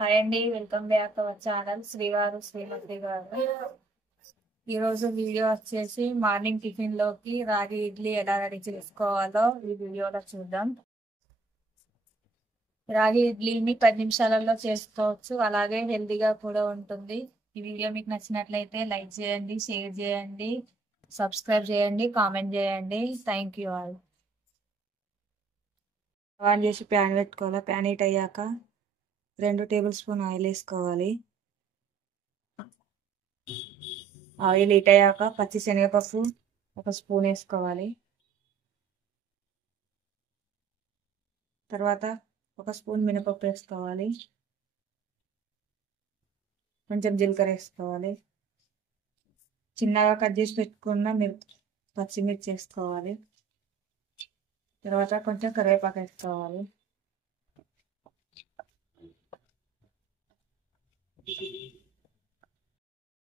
Hi అండి, welcome back our channel శ్రీవారు శ్రీమతి గారు. ఈరోజు వీడియో వచ్చేసి మార్నింగ్ టిఫిన్ లోకి రాగి ఇడ్లీ ఎలా రెడీ చేసుకోవాలో ఈ వీడియోలో చూద్దాం. రాగి ఇడ్లీని 10 నిమిషాలలో చేసుకోవచ్చు, అలాగే హెల్తీగా కూడా ఉంటుంది. ఈ వీడియో మీకు నచ్చినట్లయితే లైక్ చేయండి, షేర్ చేయండి, సబ్స్క్రైబ్ చేయండి, కామెంట్ చేయండి. Thank you all. ఆన్ చేసి ప్యాన్ పెట్టుకోవాలి. ప్యాన్ హీట్ అయ్యాక 2 టేబుల్ స్పూన్ ఆయిల్ వేసుకోవాలి. ఆయిల్ హీట్ అయ్యాక పచ్చి శనగపప్పు 1 స్పూన్ వేసుకోవాలి. తర్వాత 1 స్పూన్ మినపప్పు వేసుకోవాలి. కొంచెం జీలకర్ర వేసుకోవాలి. చిన్నగా కట్ చేసి పెట్టుకున్న పచ్చిమిర్చి వేసుకోవాలి. తర్వాత కొంచెం కరివేపాకు వేసుకోవాలి.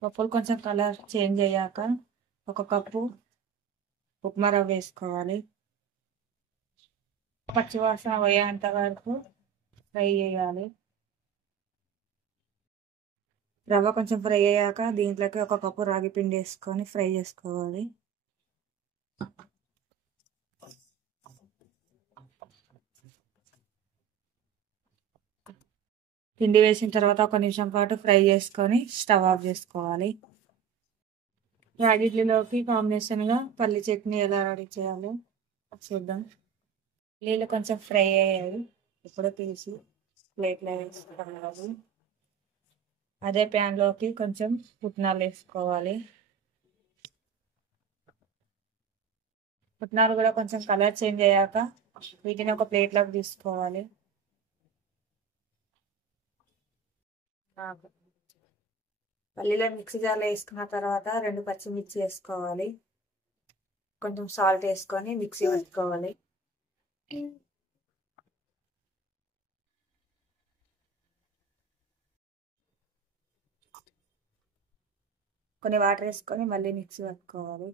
పప్పులు కొంచెం కలర్ చేంజ్ అయ్యాక 1 కప్పు ఉప్మా రవ్వ వేసుకోవాలి. పచ్చివాసన పోయేంత వరకు ఫ్రై చేయాలి. రవ్వ కొంచెం ఫ్రై అయ్యాక దీంట్లోకి 1 కప్పు రాగి పిండి వేసుకొని ఫ్రై చేసుకోవాలి. పిండి వేసిన తర్వాత 1 నిమిషం పాటు ఫ్రై చేసుకొని స్టవ్ ఆఫ్ చేసుకోవాలి. రాగి ఇడ్లీలోకి కాంబినేషన్గా పల్లి చట్నీ ఎలా రెడీ చేయాలో చూద్దాం. నీళ్ళు కొంచెం ఫ్రై అయ్యాయి, ఇప్పుడు తీసి ప్లేట్లో వేసుకోవాలి. అదే ప్యాన్లోకి కొంచెం పుట్నాలు వేసుకోవాలి. పుట్నాలు కూడా కొంచెం కలర్ చేంజ్ అయ్యాక వీటిని ఒక ప్లేట్లోకి తీసుకోవాలి. పల్లీలను మిక్సీ జార్లో వేసుకున్న తర్వాత 2 పచ్చిమిర్చి వేసుకోవాలి. కొంచెం సాల్ట్ వేసుకొని మిక్సీ పెట్టుకోవాలి. కొన్ని వాటర్ వేసుకొని మళ్ళీ మిక్సీ పెట్టుకోవాలి.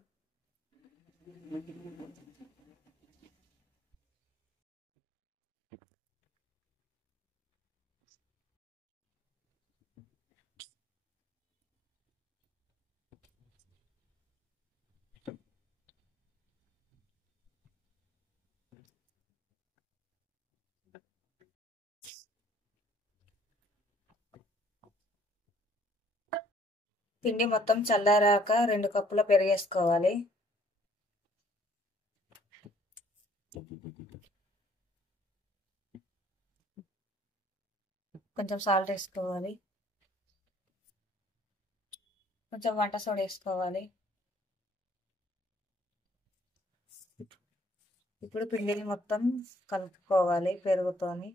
పిండి మొత్తం చల్లారాక 2 కప్పుల పెరుగు వేసుకోవాలి. కొంచెం సాల్ట్ వేసుకోవాలి. కొంచెం వంట సోడా వేసుకోవాలి. ఇప్పుడు పిండిని మొత్తం కలుపుకోవాలి పెరుగుతోని.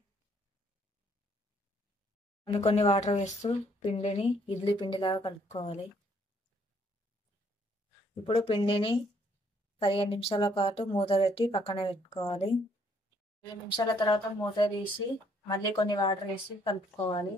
కొన్ని వాటర్ వేస్తూ పిండిని ఇడ్లీ పిండిలాగా కలుపుకోవాలి. ఇప్పుడు పిండిని 15 నిమిషాల పాటు మూత పెట్టి పక్కన పెట్టుకోవాలి. 15 నిమిషాల తర్వాత మూత తీసి మళ్ళీ కొన్ని వాటర్ వేసి కలుపుకోవాలి.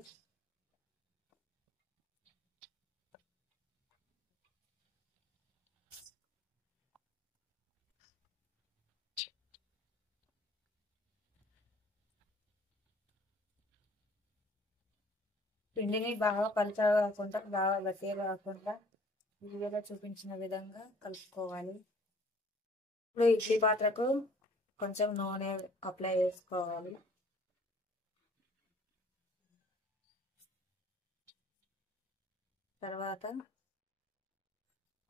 పిండిని బాగా పలుచగా కాకుండా బాగా గట్టిగా కాకుండా వీడియోలో చూపించిన విధంగా కలుపుకోవాలి. ఇప్పుడు ఇడ్లీ పాత్రకు కొంచెం నూనె అప్లై చేసుకోవాలి. తర్వాత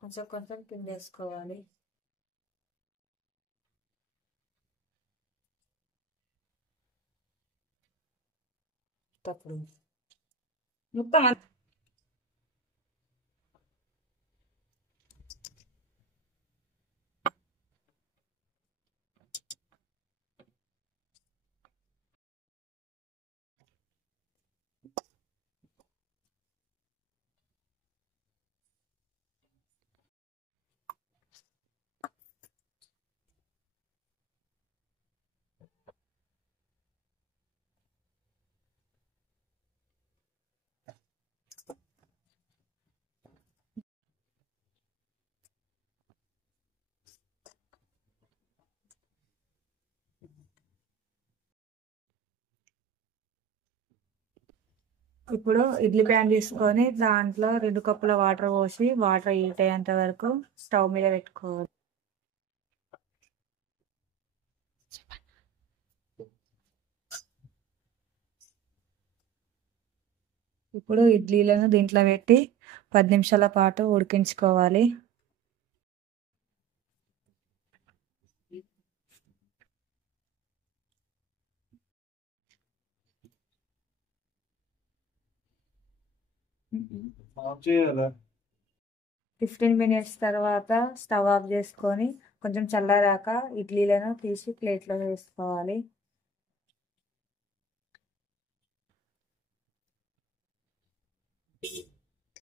కొంచెం కొంచెం పిండి వేసుకోవాలి. తప్పుడు మొత్తం ఇప్పుడు ఇడ్లీ ప్యాన్ తీసుకొని దాంట్లో 2 కప్పుల వాటర్ పోసి వాటర్ హీట్ అయ్యేంత వరకు స్టవ్ మీద పెట్టుకోవాలి. ఇప్పుడు ఇడ్లీలను దీంట్లో పెట్టి 10 నిమిషాల పాటు ఉడికించుకోవాలి. ఆఫ్ చేయాలా? 15 మినిట్స్ తర్వాత స్టవ్ ఆఫ్ చేసుకొని కొంచెం చల్లారాక ఇడ్లీలను తీసి ప్లేట్లో వేసుకోవాలి.